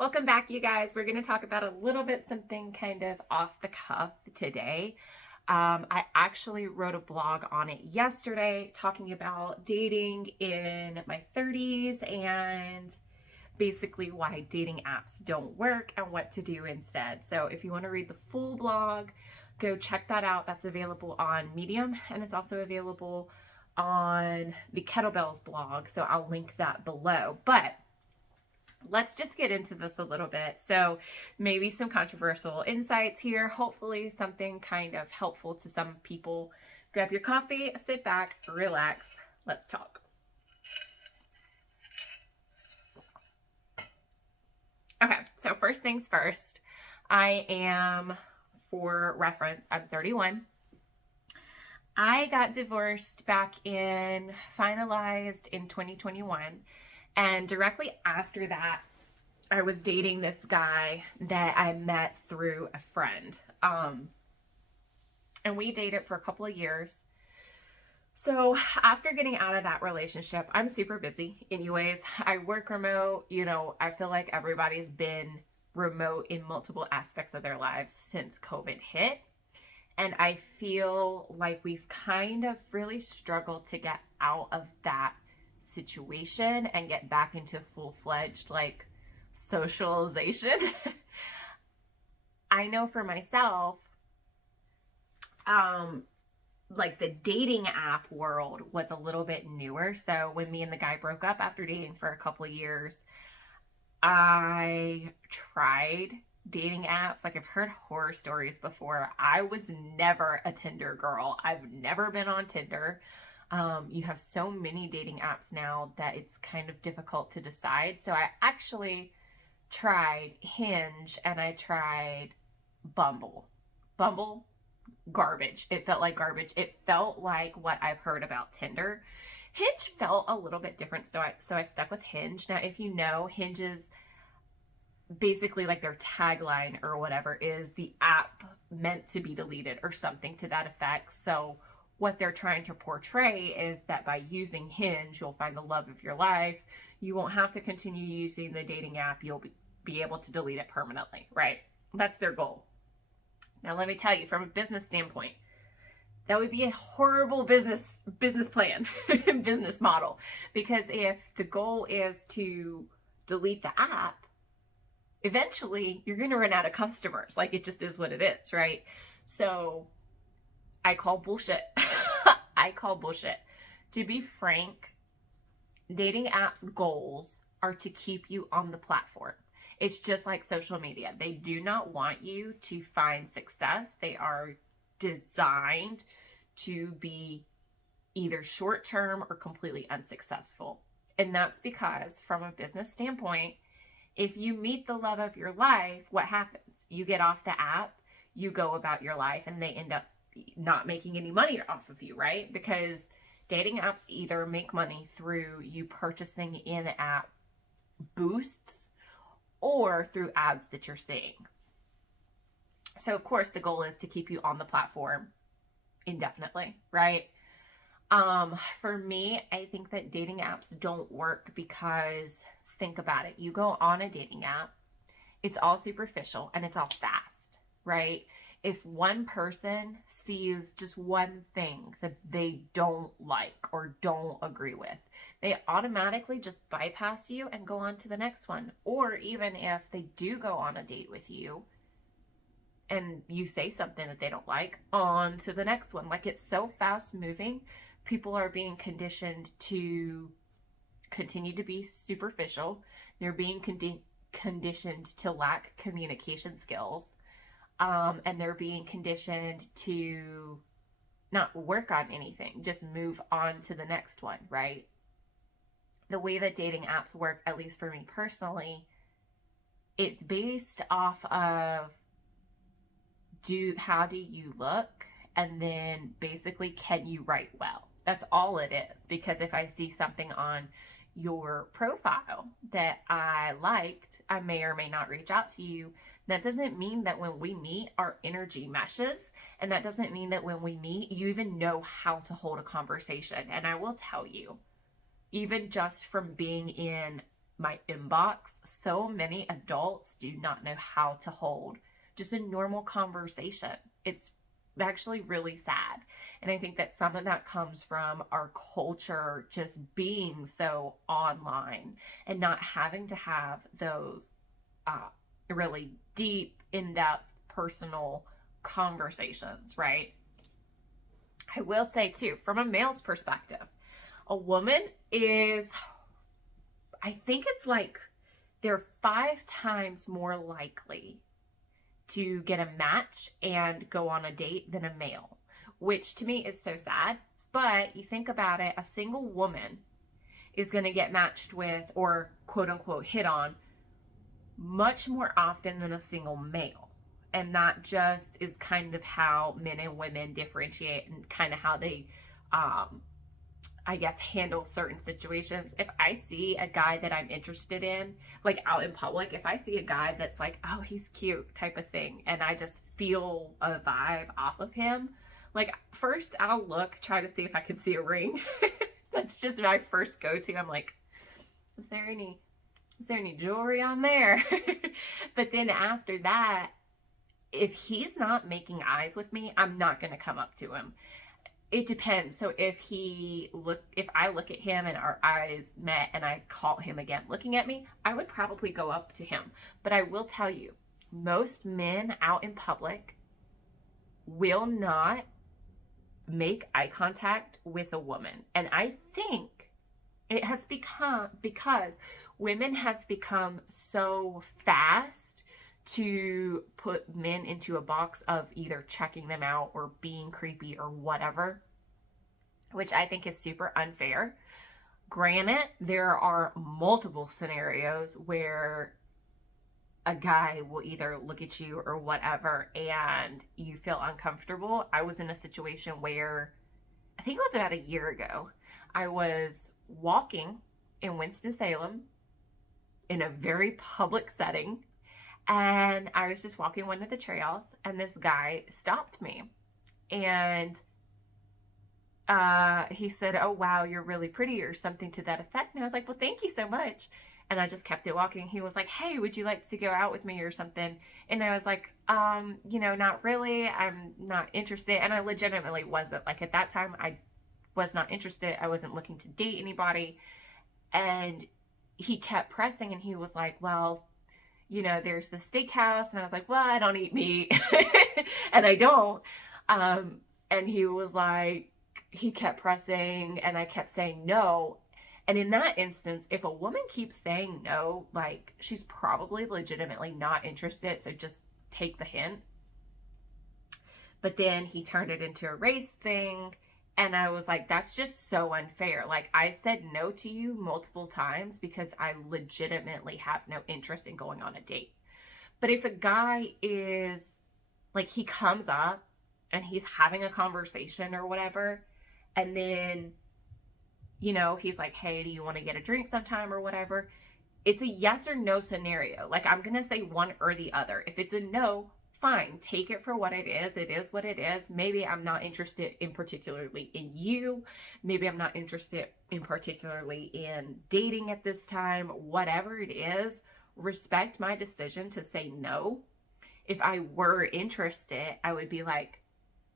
Welcome back, you guys. We're going to talk about a little bit something kind of off the cuff today. I actually wrote a blog on it yesterday talking about dating in my 30s and basically why dating apps don't work and what to do instead. So if you want to read the full blog, go check that out. That's available on Medium, and it's also available on the KettleBells blog. So I'll link that below. But let's just get into this a little bit. So maybe some controversial insights here, hopefully something kind of helpful to some people. Grab your coffee, sit back, relax, let's talk. Okay, so first things first, I am, for reference, I'm 31. I got divorced finalized in 2021. And directly after that, I was dating this guy that I met through a friend. And we dated for a couple of years. So after getting out of that relationship, I'm super busy anyways. I work remote. I feel like everybody's been remote in multiple aspects of their lives since COVID hit. And I feel like we've kind of really struggled to get out of that situation and get back into full-fledged socialization. I know for myself, the dating app world was a little bit newer. So when me and the guy broke up after dating for a couple of years, I tried dating apps. I've heard horror stories before. I was never a Tinder girl. I've never been on Tinder. You have so many dating apps now that it's kind of difficult to decide. So I actually tried Hinge and I tried Bumble. Bumble, garbage. It felt like garbage. It felt like what I've heard about Tinder. Hinge felt a little bit different, so I stuck with Hinge. Now, if you know, Hinge is basically their tagline or whatever is the app meant to be deleted or something to that effect. So what they're trying to portray is that by using Hinge, you'll find the love of your life. You won't have to continue using the dating app. You'll be able to delete it permanently, right? That's their goal. Now, let me tell you, from a business standpoint, that would be a horrible business plan, business model. Because if the goal is to delete the app, eventually you're going to run out of customers. It just is what it is, right? So I call bullshit. I call bullshit. To be frank, dating apps' goals are to keep you on the platform. It's just like social media. They do not want you to find success. They are designed to be either short-term or completely unsuccessful. And that's because from a business standpoint, if you meet the love of your life, what happens? You get off the app, you go about your life, and they end up not making any money off of you, right? Because dating apps either make money through you purchasing in-app boosts or through ads that you're seeing. So of course the goal is to keep you on the platform indefinitely, right? For me, I think that dating apps don't work because think about it. You go on a dating app, it's all superficial and it's all fast, right? If one person sees just one thing that they don't like or don't agree with, they automatically just bypass you and go on to the next one. Or even if they do go on a date with you and you say something that they don't like, on to the next one. It's so fast moving. People are being conditioned to continue to be superficial. They're being conditioned to lack communication skills. And they're being conditioned to not work on anything, just move on to the next one, right? The way that dating apps work, at least for me personally, it's based off of how do you look, and then basically can you write well? That's all it is. Because if I see something on your profile that I liked, I may or may not reach out to you. That doesn't mean that when we meet, our energy meshes. And that doesn't mean that when we meet, you even know how to hold a conversation. And I will tell you, even just from being in my inbox, so many adults do not know how to hold just a normal conversation. It's actually really sad. And I think that some of that comes from our culture just being so online and not having to have those really deep, in-depth, personal conversations, right? I will say too, from a male's perspective, a woman is, I think it's like they're 5 times more likely to get a match and go on a date than a male, which to me is so sad. But you think about it, a single woman is going to get matched with or quote unquote hit on much more often than a single male. And that just is kind of how men and women differentiate and kind of how they, I guess, handle certain situations. If I see a guy that I'm interested in, like out in public, if I see a guy that's like, oh, he's cute type of thing, and I just feel a vibe off of him, like first I'll try to see if I can see a ring. That's just my first go-to. I'm like, is there any jewelry on there? But then after that, if he's not making eyes with me, I'm not going to come up to him. It depends. So if I look at him and our eyes met and I caught him again looking at me, I would probably go up to him. But I will tell you, most men out in public will not make eye contact with a woman. And I think it has become because women have become so fast to put men into a box of either checking them out or being creepy or whatever, which I think is super unfair. Granted, there are multiple scenarios where a guy will either look at you or whatever and you feel uncomfortable. I was in a situation where, I think it was about a year ago, I was walking in Winston-Salem in a very public setting, and I was just walking one of the trails, and this guy stopped me, and he said, "Oh wow, you're really pretty," or something to that effect. And I was like, "Well, thank you so much." And I just kept it walking. He was like, "Hey, would you like to go out with me or something?" And I was like, not really. I'm not interested. And I legitimately wasn't. Like at that time, I was not interested. I wasn't looking to date anybody. And he kept pressing, and he was like, "Well, there's the steakhouse." And I was like, "Well, I don't eat meat." And I don't. And he was like, he kept pressing, and I kept saying no. And in that instance, if a woman keeps saying no, like she's probably legitimately not interested. So just take the hint. But then he turned it into a race thing. And I was like, that's just so unfair. Like I said no to you multiple times because I legitimately have no interest in going on a date. But if a guy is like, he comes up and he's having a conversation or whatever, and then he's like, "Hey, do you want to get a drink sometime?" or whatever. It's a yes or no scenario. Like I'm going to say one or the other. If it's a no, fine. Take it for what it is. It is what it is. Maybe I'm not interested in particularly in you. Maybe I'm not interested in particularly in dating at this time. Whatever it is, respect my decision to say no. If I were interested, I would be like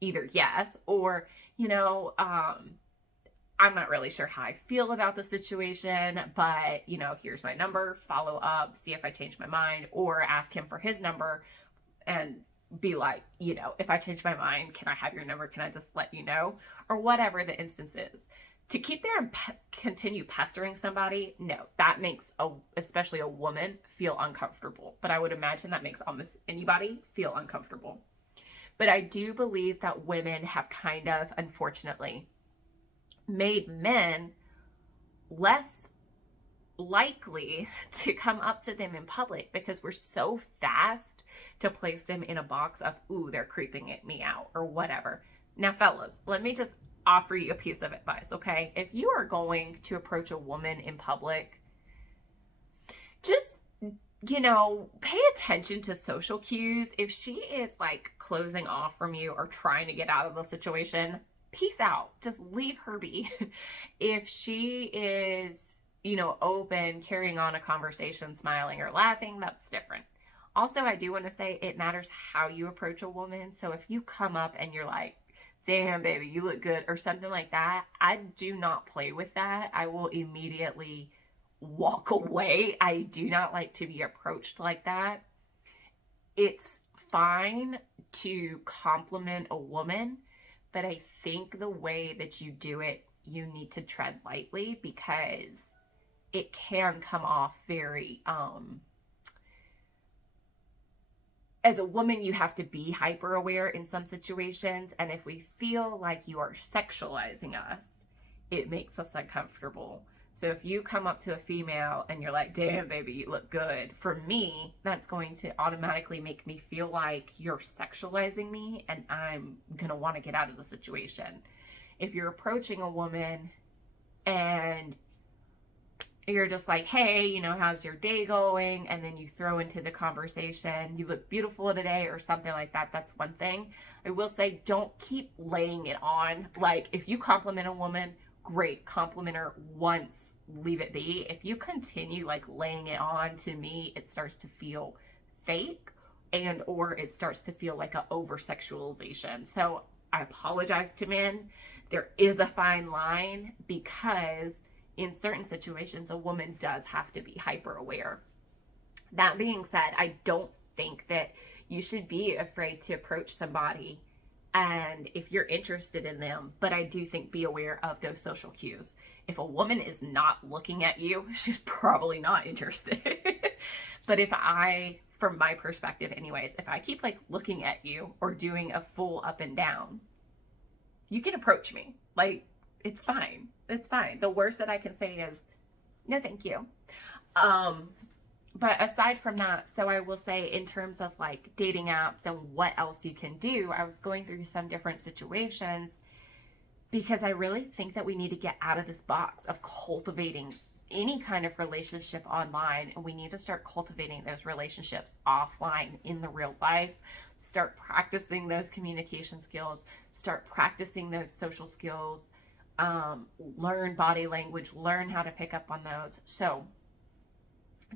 either yes or, I'm not really sure how I feel about the situation, but, here's my number, follow up, see if I change my mind, or ask him for his number and be like, if I change my mind, can I have your number? Can I just let you know? Or whatever the instance is. To keep there and continue pestering somebody, no, that makes, especially a woman, feel uncomfortable. But I would imagine that makes almost anybody feel uncomfortable. But I do believe that women have kind of, unfortunately, made men less likely to come up to them in public because we're so fast to place them in a box of, ooh, they're creeping at me out or whatever. Now, fellas, let me just offer you a piece of advice, okay? If you are going to approach a woman in public, just, pay attention to social cues. If she is like closing off from you or trying to get out of the situation, peace out. Just leave her be. If she is open, carrying on a conversation, smiling or laughing, that's different. Also, I do want to say it matters how you approach a woman. So if you come up and you're like, damn, baby, you look good, or something like that, I do not play with that. I will immediately walk away. I do not like to be approached like that. It's fine to compliment a woman, but I think the way that you do it, you need to tread lightly, because it can come off very, as a woman, you have to be hyper aware in some situations. And if we feel like you are sexualizing us, it makes us uncomfortable. So if you come up to a female and you're like, damn, baby, you look good, for me, that's going to automatically make me feel like you're sexualizing me, and I'm going to want to get out of the situation. If you're approaching a woman and you're just like, hey, how's your day going? And then you throw into the conversation, you look beautiful today, or something like that. That's one thing. I will say, don't keep laying it on. Like, if you compliment a woman, great, compliment her once, leave it be. If you continue like laying it on, to me, it starts to feel fake, and or it starts to feel like a over sexualization. So I apologize to men. There is a fine line, because in certain situations, a woman does have to be hyper aware. That being said, I don't think that you should be afraid to approach somebody, and if you're interested in them, but I do think be aware of those social cues. If a woman is not looking at you, she's probably not interested. But from my perspective anyways, if I keep like looking at you or doing a full up and down, you can approach me. Like, it's fine. It's fine. The worst that I can say is, no, thank you. But aside from that, so I will say, in terms of like dating apps and what else you can do, I was going through some different situations, because I really think that we need to get out of this box of cultivating any kind of relationship online, and we need to start cultivating those relationships offline in the real life. Start practicing those communication skills, start practicing those social skills, learn body language, learn how to pick up on those. So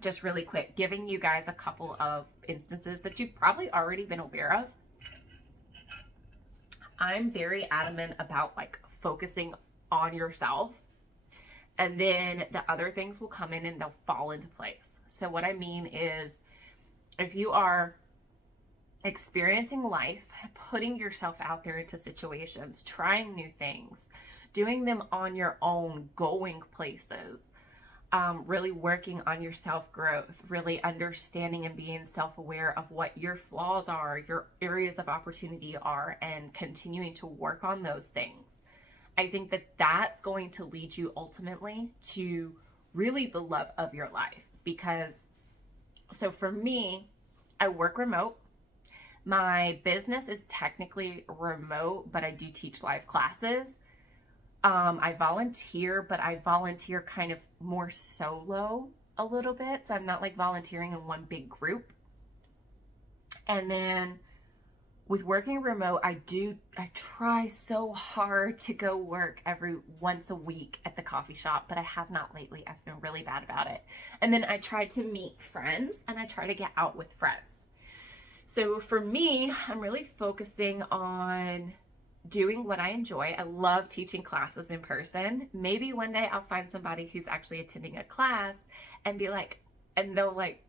just really quick, giving you guys a couple of instances that you've probably already been aware of. I'm very adamant about like focusing on yourself, and then the other things will come in and they'll fall into place. So what I mean is, if you are experiencing life, putting yourself out there into situations, trying new things, doing them on your own, going places, really working on your self-growth, really understanding and being self-aware of what your flaws are, your areas of opportunity are, and continuing to work on those things. I think that that's going to lead you ultimately to really the love of your life. Because, so for me, I work remote. My business is technically remote, but I do teach live classes. I volunteer, but I volunteer kind of more solo a little bit. So I'm not like volunteering in one big group. And then with working remote, I try so hard to go work every once a week at the coffee shop, but I have not lately. I've been really bad about it. And then I try to meet friends, and I try to get out with friends. So for me, I'm really focusing on doing what I enjoy. I love teaching classes in person. Maybe one day I'll find somebody who's actually attending a class and be like, and they'll like,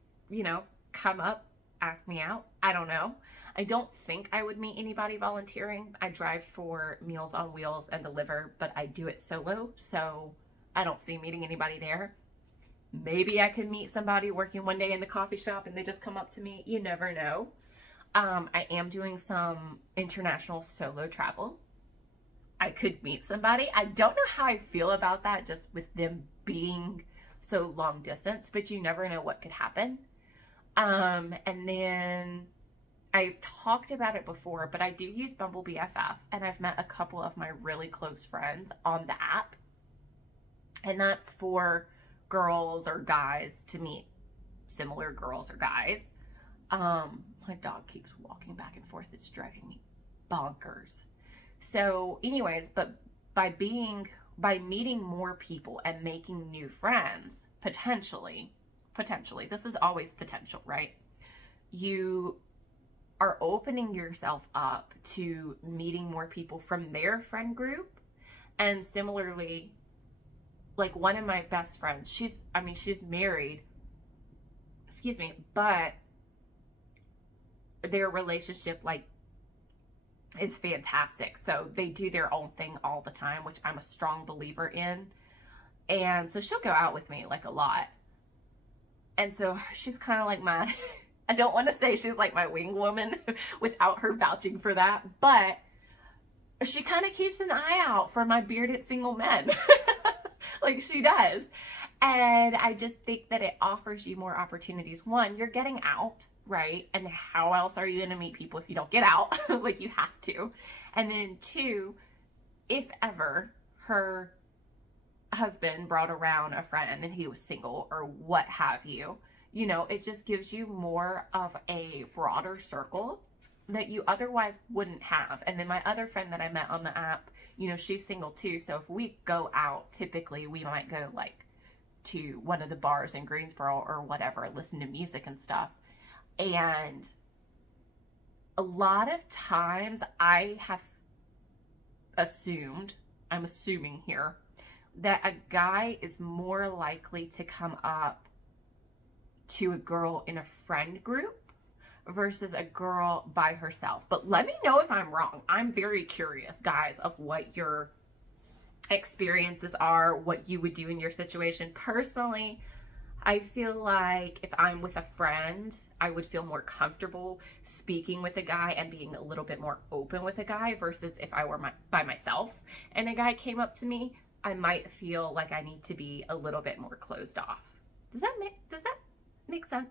come up, ask me out. I don't know. I don't think I would meet anybody volunteering. I drive for Meals on Wheels and deliver, but I do it solo, so I don't see meeting anybody there. Maybe I could meet somebody working one day in the coffee shop and they just come up to me. You never know. I am doing some international solo travel. I could meet somebody. I don't know how I feel about that, just with them being so long distance, but you never know what could happen. And then I've talked about it before, but I do use Bumble BFF, and I've met a couple of my really close friends on the app. And that's for girls or guys to meet similar girls or guys. My dog keeps walking back and forth. It's driving me bonkers. So anyways, but by being by meeting more people and making new friends, potentially, this is always potential, right? You are opening yourself up to meeting more people from their friend group. And similarly, like one of my best friends, she's married, but their relationship like is fantastic. So they do their own thing all the time, which I'm a strong believer in. And so she'll go out with me like a lot. And so she's kind of like my, I don't want to say she's like my wing woman without her vouching for that, but she kind of keeps an eye out for my bearded single men. Like she does. And I just think that it offers you more opportunities. One, you're getting out, right? And how else are you going to meet people if you don't get out? Like you have to. And then two, if ever her husband brought around a friend and he was single or what have you, you know, it just gives you more of a broader circle that you otherwise wouldn't have. And then my other friend that I met on the app, you know, she's single too. So if we go out, typically we might go like to one of the bars in Greensboro or whatever, listen to music and stuff. And a lot of times I have assumed, I'm assuming here, that a guy is more likely to come up to a girl in a friend group versus a girl by herself. But let me know if I'm wrong. I'm very curious, guys, of what your experiences are, what you would do in your situation. Personally, I feel like if I'm with a friend, I would feel more comfortable speaking with a guy and being a little bit more open with a guy versus if I were by myself and a guy came up to me, I might feel like I need to be a little bit more closed off. Does that make sense?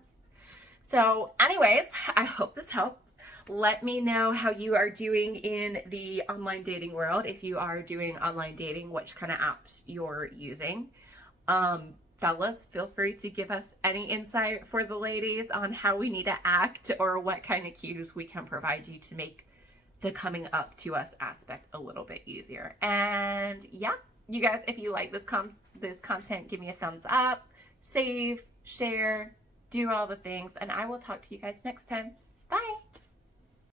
So anyways, I hope this helps. Let me know how you are doing in the online dating world. If you are doing online dating, which kind of apps you're using. Fellas, feel free to give us any insight for the ladies on how we need to act or what kind of cues we can provide you to make the coming up to us aspect a little bit easier. And yeah, you guys, if you like this content, give me a thumbs up, save, share, do all the things, and I will talk to you guys next time.